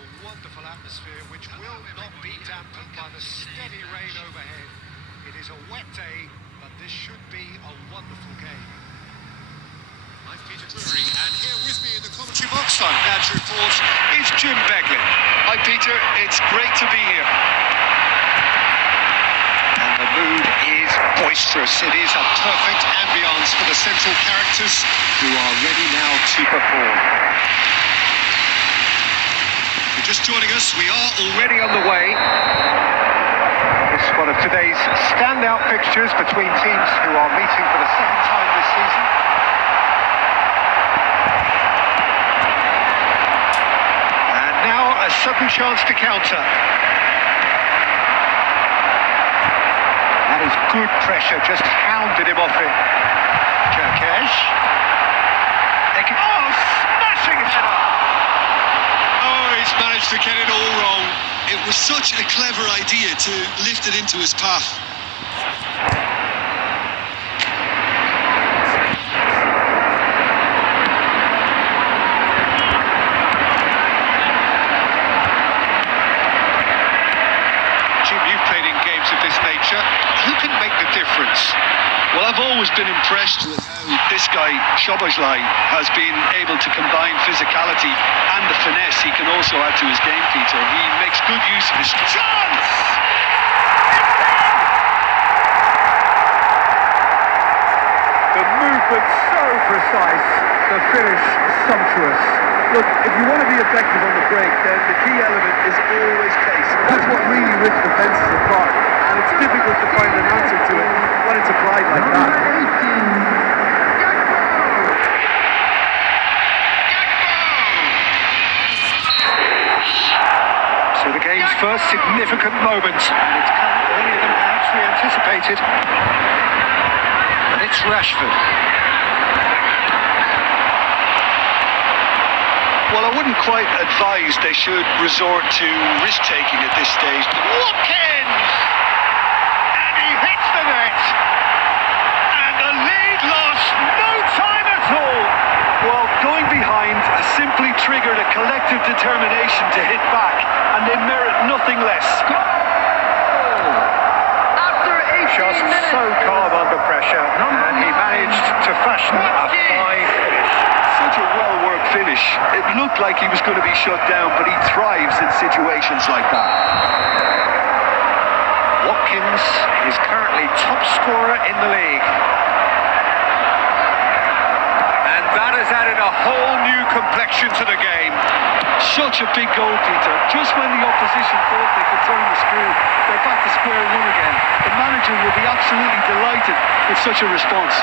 a wonderful atmosphere which will not be dampened by the steady rain overhead. It is a wet day, but this should be a wonderful game. I'm Peter Drury, and here with me in the commentary box on Dad's Report is Jim Beglin. Hi Peter, it's great to be here. And the mood is boisterous. It is a perfect ambience for the central characters who are ready now to perform. If you're just joining us, we are already on the way. This is one of today's standout fixtures between teams who are meeting for the second time this season. And now a sudden chance to counter. That is good pressure, just hounded him off it. Kerkez. Oh, smashing header! Oh, he's managed to get it all wrong. It was such a clever idea to lift it into his path. Jim, you've played in games of this nature. Who can make the difference? Well, I've always been impressed with how this guy, Szoboszlai, has been able to combine physicality and the finesse he can also add to his game, Peter. He makes good use of his Chance! The movement so precise, the finish sumptuous. Look, if you want to be effective on the break, then the key element is always pace. That's what really rips defences apart, and it's difficult to find an answer to it when it's applied like that. So the game's first significant moment, and it's come earlier than perhaps we anticipated. And it's Rashford. Well, I wouldn't quite advise they should resort to risk-taking at this stage. Watkins! And he hits the net! And the lead lost no time at all! Well, going behind has simply triggered a collective determination to hit back, and they merit nothing less. Just so calm under pressure, and he managed to fashion a fine finish. Such a well-worked finish. It looked like he was going to be shut down, but he thrives in situations like that. Watkins is currently top scorer in the league. And that has added a whole new complexion to the game. Such a big goal, Peter. Just when the opposition thought they could turn the screw, they're back to square one again. The manager will be absolutely delighted with such a response.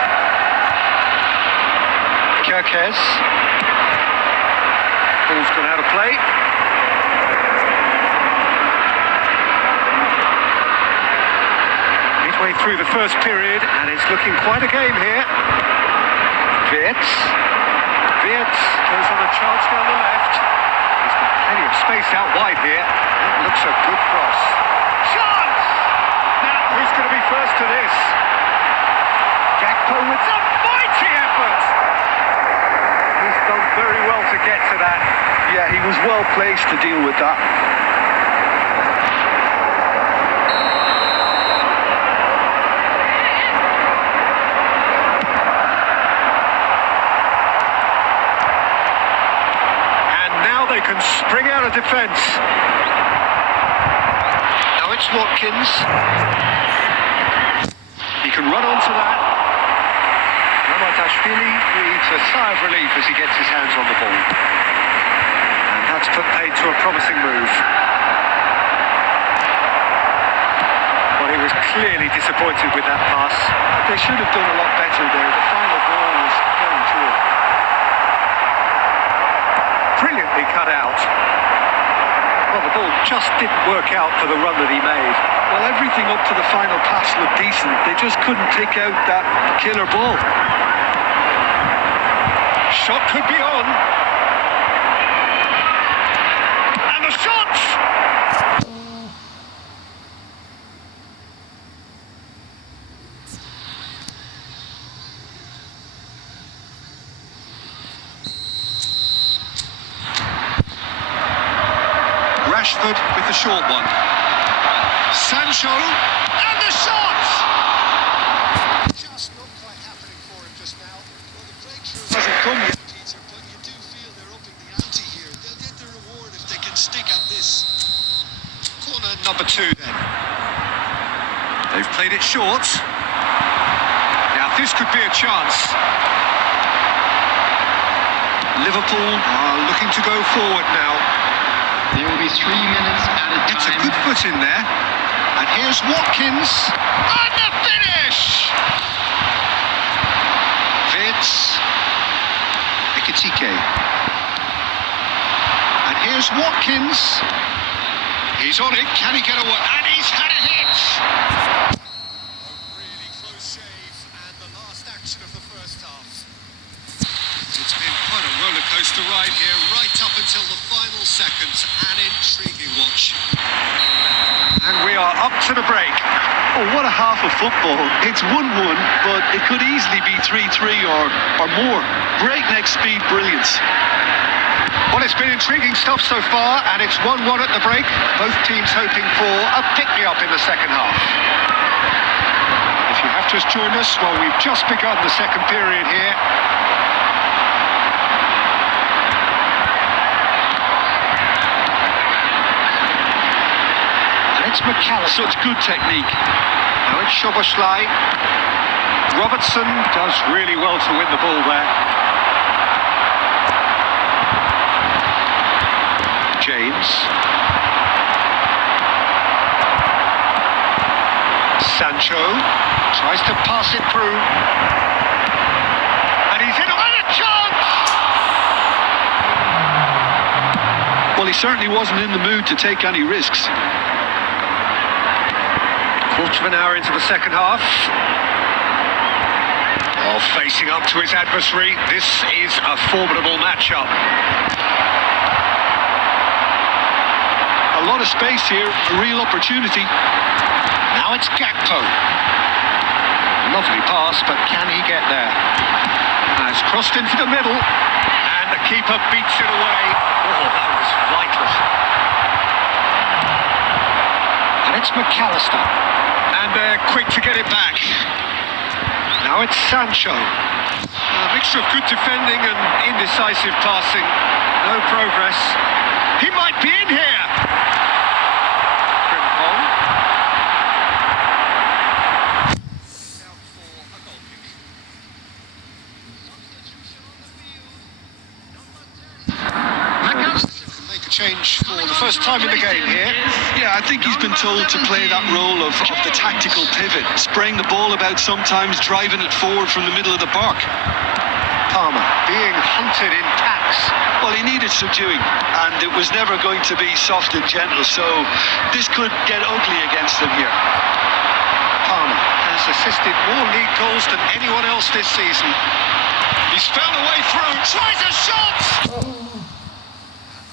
Kerkez. Ball's gone out of play. Midway through the first period, and it's looking quite a game here. Wirtz. Wirtz goes on a charge down the left. He's got plenty of space out wide here. That looks a good cross. Chance! Now, who's going to be first to this? Gakpo with a mighty effort! He's done very well to get to that. Yeah, he was well placed to deal with that. And now they can spring out of defence. Now it's Watkins. He can run onto that. Ramadashvili breathes a sigh of relief as he gets his hands on the ball. And that's put paid to a promising move. Well, he was clearly disappointed with that pass. They should have done a lot better there. The final ball was very short. Brilliantly cut out. Well, the ball just didn't work out for the run that he made. Well, everything up to the final pass looked decent. They just couldn't take out that killer ball. Shot could be on. And the shot! Rashford with the short one. Sancho, and the shot! Just not quite happening for him just now. Well, the breakthrough Hasn't come yet. Peter, but you do feel they're upping the ante here. They'll get the reward if they can stick at this. Corner number 2 then. They've played it short. Now this could be a chance. Liverpool are looking to go forward now. There will be 3 minutes at a It's a time. good foot in there. And here's Watkins. And the finish! Vids. Ekitike. And here's Watkins. He's on it. Can he get away? And he's had it hit! A really close save and the last action of the first half. It's been quite a roller coaster ride here, right up until the final seconds. An intriguing watch. And we are up to the break. Oh, what a half of football. It's 1-1, but it could easily be 3-3 or more. Breakneck speed brilliance. Well, it's been intriguing stuff so far, and it's 1-1 at the break. Both teams hoping for a pick-me-up in the second half. If you have just joined us, well, we've just begun the second period here. It's McAllister. Such good technique. Now it's Szoboszlai. Robertson does really well to win the ball there. James. Sancho tries to pass it through. And he's in on a chance! Well, he certainly wasn't in the mood to take any risks. Quarter of an hour into the second half. Oh, facing up to his adversary. This is a formidable matchup. A lot of space here, a real opportunity. Now it's Gakpo. Lovely pass, but can he get there? Has crossed into the middle, and the keeper beats it away. Oh, that was vital. And it's McAllister. And they're quick to get it back. Now it's Sancho. A mixture of good defending and indecisive passing. No progress. He might be in here. Frimpong. Out for a goal kick. Can make a change for the first time in the game here. Yeah, I think he's been told to play that role of the tactical pivot, spraying the ball about sometimes, driving it forward from the middle of the park. Palmer being hunted in packs. Well, he needed subduing, and it was never going to be soft and gentle, so this could get ugly against them here. Palmer has assisted more league goals than anyone else this season. He's found a way through, tries a shot!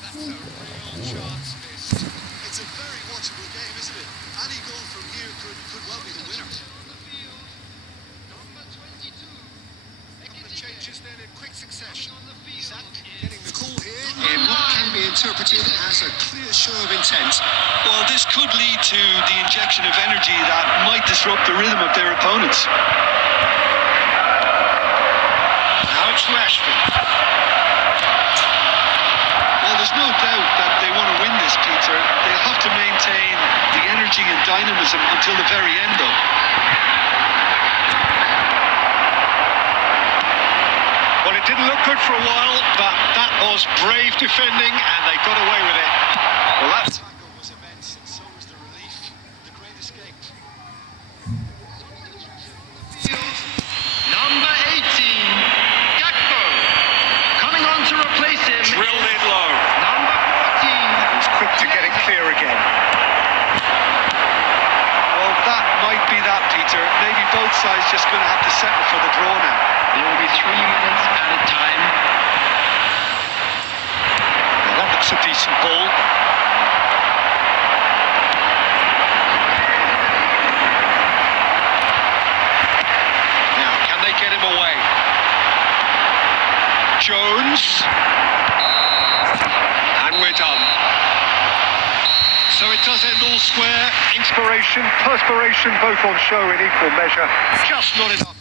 That's a real chance missed. It's a very watchable game, isn't it? Any goal from here could well be the winner. Couple of changes then in quick succession. Isak getting the call here in what can be interpreted as a clear show of intent. Well, this could lead to the injection of energy that might disrupt the rhythm of their opponents. Now it's Rashford. Well, there's no doubt that they want to win this, Peter. They'll have to maintain the energy and dynamism until the very end, though. Well, it didn't look good for a while, but that was brave defending, and they got away with it. Well, that tackle was immense, and so was the relief. The great escape. Number 18, Gakpo. Coming on to replace him. Drilled in low. Number 14. He's quick to get it clear again. Well, that might be that, Peter. Maybe both sides just going to have to settle for the draw now. There will be 3 minutes at a time. Well, that looks a decent ball. Now, can they get him away? Jones. And we're done. So it does end all square. Inspiration, perspiration, both on show in equal measure. Just not enough.